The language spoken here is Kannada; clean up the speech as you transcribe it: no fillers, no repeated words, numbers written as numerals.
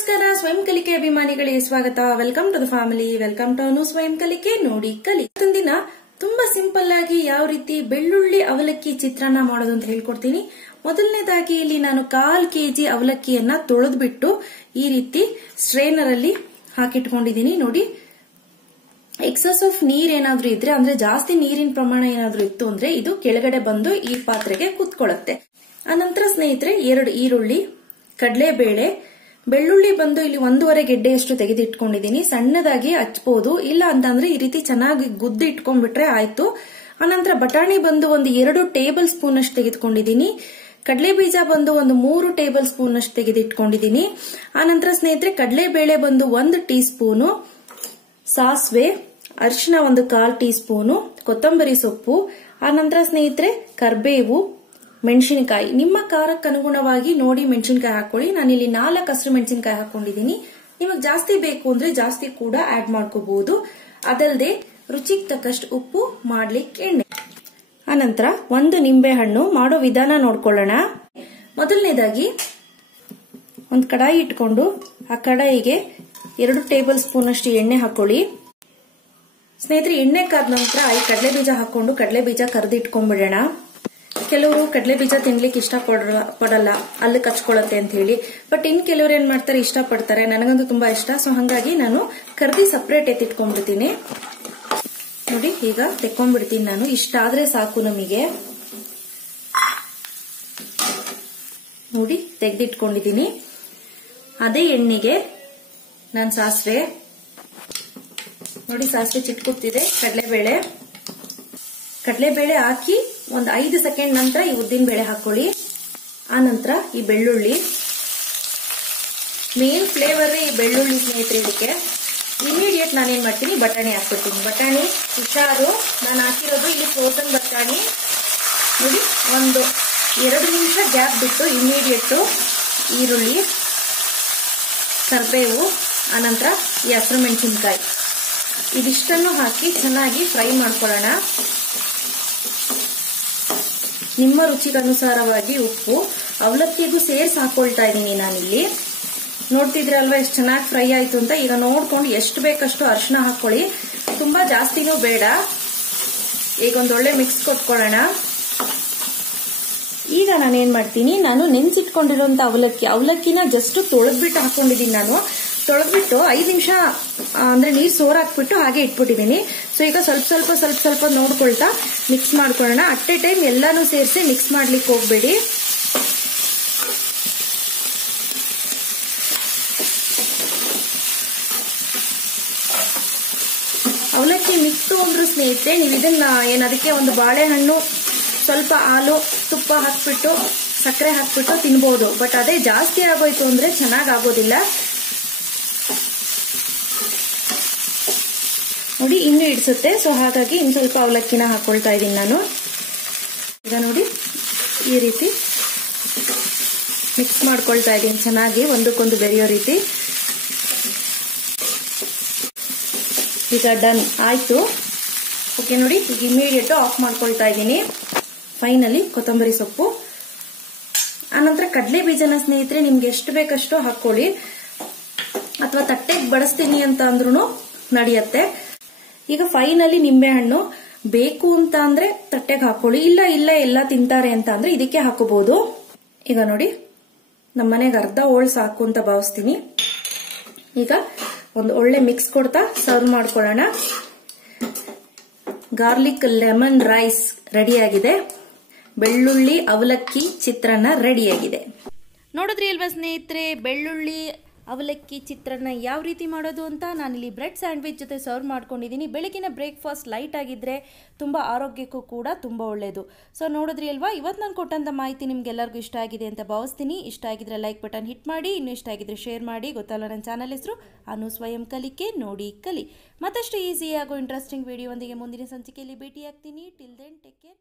ನಮಸ್ಕಾರ ಸ್ವಯಂ ಕಲಿಕೆ ಅಭಿಮಾನಿಗಳಿಗೆ ಸ್ವಾಗತ. Welcome to the family, welcome to Anu ಸ್ವಯಂ ಕಲಿಕೆ ನೋಡಿ ಕಲಿ. ಇವತ್ತಿನ ದಿನ ತುಂಬಾ ಸಿಂಪಲ್ ಆಗಿ ಯಾವ ರೀತಿ ಬೆಳ್ಳುಳ್ಳಿ ಅವಲಕ್ಕಿ ಚಿತ್ರಾನ್ನ ಮಾಡೋದು ಅಂತ ಹೇಳ್ಕೊಡ್ತೀನಿ. ಮೊದಲನೇದಾಗಿ ಇಲ್ಲಿ ನಾನು 1/4 kg ಅವಲಕ್ಕಿಯನ್ನ ತೊಳೆದ್ಬಿಟ್ಟು ಈ ರೀತಿ ಸ್ಟ್ರೈನರ್ ಅಲ್ಲಿ ಹಾಕಿಟ್ಕೊಂಡಿದ್ದೀನಿ. ನೋಡಿ, ಎಕ್ಸಸ್ ಆಫ್ ನೀರ್ ಏನಾದ್ರೂ ಇದ್ರೆ, ಅಂದ್ರೆ ಜಾಸ್ತಿ ನೀರಿನ ಪ್ರಮಾಣ ಏನಾದ್ರೂ ಇತ್ತು ಅಂದ್ರೆ ಇದು ಕೆಳಗಡೆ ಬಂದು ಈ ಪಾತ್ರೆಗೆ ಕುತ್ಕೊಳ್ಳುತ್ತೆ. ಆನಂತರ ಸ್ನೇಹಿತರೆ 2 ಈರುಳ್ಳಿ, ಕಡಲೆಬೇಳೆ, ಬೆಳ್ಳುಳ್ಳಿ ಬಂದು ಇಲ್ಲಿ 1.5 ಗೆಡ್ಡೆಯಷ್ಟು ತೆಗೆದಿಟ್ಕೊಂಡಿದ್ದೀನಿ. ಸಣ್ಣದಾಗಿ ಹಚ್ಬಹುದು, ಇಲ್ಲ ಅಂತಂದ್ರೆ ಈ ರೀತಿ ಚೆನ್ನಾಗಿ ಗುದ್ದಿ ಇಟ್ಕೊಂಡ್ಬಿಟ್ರೆ ಆಯ್ತು. ಆನಂತರ ಬಟಾಣಿ ಬಂದು 2 ಟೇಬಲ್ ಸ್ಪೂನ್ ಅಷ್ಟು ತೆಗೆದುಕೊಂಡಿದ್ದೀನಿ. ಕಡಲೆ ಬೀಜ ಬಂದು 3 ಟೇಬಲ್ ಸ್ಪೂನ್ ಅಷ್ಟು ತೆಗೆದಿಟ್ಕೊಂಡಿದ್ದೀನಿ. ಆನಂತರ ಸ್ನೇಹಿತರೆ ಕಡಲೆಬೇಳೆ ಬಂದು 1 ಟೀ ಸ್ಪೂನು, ಸಾಸಿವೆ, ಅರಿಶಿನ 1/4 ಟೀ ಸ್ಪೂನು, ಕೊತ್ತಂಬರಿ ಸೊಪ್ಪು, ಆನಂತರ ಸ್ನೇಹಿತರೆ ಕರ್ಬೇವು, ಮೆಣಸಿನಕಾಯಿ. ನಿಮ್ಮ ಖಾರಕ್ಕೆ ಅನುಗುಣವಾಗಿ ನೋಡಿ ಮೆಣಸಿನಕಾಯಿ ಹಾಕೊಳ್ಳಿ. ನಾನಿಲ್ಲಿ 4 ಹಸಿರು ಮೆಣಸಿನಕಾಯಿ ಹಾಕೊಂಡಿದ್ದೀನಿ. ನಿಮಗೆ ಜಾಸ್ತಿ ಬೇಕು ಅಂದ್ರೆ ಜಾಸ್ತಿ ಕೂಡ ಆಡ್ ಮಾಡ್ಕೋಬಹುದು. ಅದಲ್ಲದೆ ರುಚಿಗೆ ತಕ್ಕಷ್ಟು ಉಪ್ಪು, ಮಾಡ್ಲಿಕ್ಕೆ ಎಣ್ಣೆ. ಆನಂತರ 1 ನಿಂಬೆ ಹಣ್ಣು. ಮಾಡೋ ವಿಧಾನ ನೋಡ್ಕೊಳ್ಳೋಣ. ಮೊದಲನೇದಾಗಿ ಒಂದು ಕಡಾಯಿ ಇಟ್ಕೊಂಡು ಆ ಕಡಾಯಿಗೆ 2 ಟೇಬಲ್ ಸ್ಪೂನ್ ಅಷ್ಟು ಎಣ್ಣೆ ಹಾಕೊಳ್ಳಿ. ಸ್ನೇಹಿತರೆ ಎಣ್ಣೆ ಕಾದ ನಂತರ ಈ ಕಡಲೆ ಬೀಜ ಹಾಕೊಂಡು ಕಡಲೆ ಬೀಜ ಕರೆದಿಟ್ಕೊಂಡ್ಬಿಡೋಣ. ಕೆಲವರು ಕಡಲೆ ಬೀಜ ತಿನ್ಲಿಕ್ಕೆ ಇಷ್ಟ ಪಡಲ್ಲ, ಅಲ್ಲಿ ಕಚ್ಕೊಳ್ಳುತ್ತೆ ಅಂತ ಹೇಳಿ. ಬಟ್ ಇನ್ ಕೆಲವರು ಏನ್ ಮಾಡ್ತಾರೆ, ಇಷ್ಟ ಪಡ್ತಾರೆ. ನನಗಂತೂ ತುಂಬಾ ಇಷ್ಟ. ಸೊ ಹಾಗಾಗಿ ನಾನು ಕರ್ದಿ ಸಪರೇಟ್ ಎತ್ತಿಟ್ಕೊಂಡ್ಬಿಡ್ತೀನಿ. ನೋಡಿ, ಈಗ ತೆಕ್ಕೊಂಡ್ಬಿಡ್ತೀನಿ ನಾನು. ಇಷ್ಟ ಆದ್ರೆ ಸಾಕು ನಮಗೆ. ನೋಡಿ, ತೆಗೆದಿಟ್ಕೊಂಡಿದ್ದೀನಿ. ಅದೇ ಎಣ್ಣೆಗೆ ನಾನು ಸಾಸಿವೆ, ನೋಡಿ ಸಾಸಿವೆ ಚಿಟ್ಕುತ್ತಿದೆ, ಕಡಲೆಬೇಳೆ ಹಾಕಿ ಒಂದು 5 ಸೆಕೆಂಡ್ ನಂತರ ಈ ಉದ್ದಿನ ಬೇಳೆ ಹಾಕೊಳ್ಳಿ. ಆ ನಂತರ ಈ ಬೆಳ್ಳುಳ್ಳಿ, ಮೇನ್ ಫ್ಲೇವರ್ ಈ ಬೆಳ್ಳುಳ್ಳಿ ಸ್ನೇಹಿತರೆ. ಇದಕ್ಕೆ ಇಮಿಡಿಯೇಟ್ ನಾನೇನ್ ಮಾಡ್ತೀನಿ, ಬಟಾಣಿ ಹಾಕ್ಬಿಡ್ತೀನಿ. ಬಟಾಣಿ ಹುಷಾರು, ನಾನು ಹಾಕಿರೋದು ಇಲ್ಲಿ ಫ್ರೋಸನ್ ಬಟಾಣಿ. ನೋಡಿ, 1-2 ನಿಮಿಷ ಗ್ಯಾಪ್ ಬಿಟ್ಟು ಇಮಿಡಿಯೇಟ್ ಈರುಳ್ಳಿ, ಕರ್ಬೇವು, ಆನಂತರ ಈ ಹಸಿರು ಮೆಣಸಿನಕಾಯಿ ಇದಿಷ್ಟನ್ನು ಹಾಕಿ ಚೆನ್ನಾಗಿ ಫ್ರೈ ಮಾಡ್ಕೊಳ್ಳೋಣ. ನಿಮ್ಮ ರುಚಿಗೆ ಅನುಸಾರವಾಗಿ ಉಪ್ಪು, ಅವಲಕ್ಕಿಗೂ ಸೇರಿಸಿ ಹಾಕೊಳ್ತಾ ಇದ್ದೀನಿ ನಾನಿಲ್ಲಿ. ನೋಡ್ತಿದ್ರೆ ಅಲ್ವಾ ಎಷ್ಟು ಚೆನ್ನಾಗಿ ಫ್ರೈ ಆಯ್ತು ಅಂತ. ಈಗ ನೋಡ್ಕೊಂಡು ಎಷ್ಟು ಬೇಕಷ್ಟು ಅರಿಶಿನ ಹಾಕೊಳ್ಳಿ, ತುಂಬಾ ಜಾಸ್ತಿನೂ ಬೇಡ. ಈಗ ಒಂದೊಳ್ಳೆ ಮಿಕ್ಸ್ ಕೊಟ್ಕೊಳ್ಳೋಣ. ಈಗ ನಾನೇನ್ ಮಾಡ್ತೀನಿ, ನಾನು ನೆನ್ಸಿಟ್ಕೊಂಡಿರುವಂತ ಅವಲಕ್ಕಿನ ಜಸ್ಟ್ ತೊಳೆದ್ಬಿಟ್ಟು ಹಾಕೊಂಡಿದ್ದೀನಿ. ನಾನು ತೊಳೆದ್ಬಿಟ್ಟು 5 ನಿಮಿಷ ಅಂದ್ರೆ ನೀರ್ ಸೋರಾಕ್ಬಿಟ್ಟು ಹಾಗೆ ಇಟ್ಬಿಟ್ಟಿದ್ದೀನಿ. ಸೊ ಈಗ ಸ್ವಲ್ಪ ನೋಡ್ಕೊಳ್ತಾ ಮಿಕ್ಸ್ ಮಾಡ್ಕೊಳ್ಳೋಣ. ಅಟ್ ಎ ಟೈಮ್ ಎಲ್ಲಾನು ಸೇರಿಸಿ ಮಿಕ್ಸ್ ಮಾಡ್ಲಿಕ್ಕೆ ಹೋಗ್ಬೇಡಿ. ಅವಲಕ್ಕಿ ಮಿಕ್ಸು ಅಂದ್ರು ಸ್ನೇಹಿತರೆ, ನೀವು ಇದನ್ನ ಅದಕ್ಕೆ ಒಂದು ಬಾಳೆಹಣ್ಣು, ಸ್ವಲ್ಪ ಹಾಲು, ತುಪ್ಪ ಹಾಕ್ಬಿಟ್ಟು, ಸಕ್ಕರೆ ಹಾಕ್ಬಿಟ್ಟು ತಿನ್ಬೋದು. ಬಟ್ ಅದೇ ಜಾಸ್ತಿ ಆಗೋಯ್ತು ಅಂದ್ರೆ ಚೆನ್ನಾಗ್ ಆಗೋದಿಲ್ಲ. ನೋಡಿ, ಇನ್ನೂ ಇಡಿಸುತ್ತೆ. ಸೊ ಹಾಗಾಗಿ ಇನ್ನು ಸ್ವಲ್ಪ ಅವಲಕ್ಕಿನ ಹಾಕೊಳ್ತಾ ಇದ್ದೀನಿ ನಾನು. ಈಗ ನೋಡಿ, ಈ ರೀತಿ ಮಿಕ್ಸ್ ಮಾಡ್ಕೊಳ್ತಾ ಇದ್ದೀನಿ ಚೆನ್ನಾಗಿ, ಒಂದಕ್ಕೊಂದು ಬೆರೆಯೋ ರೀತಿ. ಈಗ ಡನ್ ಆಯ್ತು. ಓಕೆ, ನೋಡಿ, ಈಗ ಇಮಿಡಿಯೇಟ್ ಆಫ್ ಮಾಡ್ಕೊಳ್ತಾ ಇದ್ದೀನಿ. ಫೈನಲಿ ಕೊತ್ತಂಬರಿ ಸೊಪ್ಪು, ಆನಂತರ ಕಡಲೆ ಬೀಜನ ಸ್ನೇಹಿತರೆ ನಿಮ್ಗೆ ಎಷ್ಟು ಬೇಕಷ್ಟು ಹಾಕೊಳ್ಳಿ, ಅಥವಾ ತಟ್ಟೆಗೆ ಬಡಿಸ್ತೀನಿ ಅಂತ ಅಂದ್ರೂ ನಡೆಯುತ್ತೆ. ಈಗ ಫೈನಲಿ ನಿಂಬೆ ಹಣ್ಣು ಬೇಕು ಅಂತ ಅಂದ್ರೆ ತಟ್ಟೆಗೆ ಹಾಕೊಳ್ಳಿ, ಇಲ್ಲ ಎಲ್ಲ ತಿಂತಾರೆ ಅಂತ ಅಂದ್ರೆ ಇದಕ್ಕೆ ಹಾಕೋಬಹುದು. ಈಗ ನೋಡಿ, ನಮ್ಮನೆಗೆ ಅರ್ಧ ಹೋಳು ಸಾಕು ಅಂತ ಭಾವಿಸ್ತೀನಿ. ಈಗ ಒಂದು ಒಳ್ಳೆ ಮಿಕ್ಸ್ ಕೊಡ್ತಾ ಸರ್ವ್ ಮಾಡ್ಕೊಳ್ಳೋಣ. ಗಾರ್ಲಿಕ್ ಲೆಮನ್ ರೈಸ್ ರೆಡಿಯಾಗಿದೆ. ಬೆಳ್ಳುಳ್ಳಿ ಅವಲಕ್ಕಿ ಚಿತ್ರಾನ್ನ ರೆಡಿಯಾಗಿದೆ. ನೋಡಿದ್ರಿ ಅಲ್ವಾ ಸ್ನೇಹಿತರೆ, ಬೆಳ್ಳುಳ್ಳಿ ಅವಲಕ್ಕಿ ಚಿತ್ರಾನ್ನ ಯಾವ ರೀತಿ ಮಾಡೋದು ಅಂತ. ನಾನಿಲ್ಲಿ ಬ್ರೆಡ್ ಸ್ಯಾಂಡ್ವಿಚ್ ಜೊತೆ ಸರ್ವ್ ಮಾಡ್ಕೊಂಡಿದ್ದೀನಿ. ಬೆಳಗಿನ ಬ್ರೇಕ್ಫಾಸ್ಟ್ ಲೈಟ್ ಆಗಿದ್ರೆ ತುಂಬ ಆರೋಗ್ಯಕ್ಕೂ ಕೂಡ ತುಂಬ ಒಳ್ಳೆಯದು. ಸೊ ನೋಡಿದ್ರಿ ಅಲ್ವಾ, ಇವತ್ತು ನಾನು ಕೊಟ್ಟಂತ ಮಾಹಿತಿ ನಿಮ್ಗೆಲ್ಲರಿಗೂ ಇಷ್ಟ ಆಗಿದೆ ಅಂತ ಭಾವಿಸ್ತೀನಿ. ಇಷ್ಟ ಆಗಿದ್ರೆ ಲೈಕ್ ಬಟನ್ ಹಿಟ್ ಮಾಡಿ, ಇನ್ನೂ ಇಷ್ಟ ಆಗಿದ್ರೆ ಶೇರ್ ಮಾಡಿ. ಗೊತ್ತಲ್ಲ, ನನ್ನ ಚಾನಲ್ ಹೆಸರು ಅನು ಸ್ವಯಂ ಕಲಿಕೆ ನೋಡಿ ಕಲಿ. ಮತ್ತಷ್ಟು ಈಸಿ ಹಾಗೂ ಇಂಟ್ರೆಸ್ಟಿಂಗ್ ವಿಡಿಯೋ ಒಂದಿಗೆ ಮುಂದಿನ ಸಂಚಿಕೆಯಲ್ಲಿ ಭೇಟಿಯಾಗ್ತೀನಿ. Till then take care.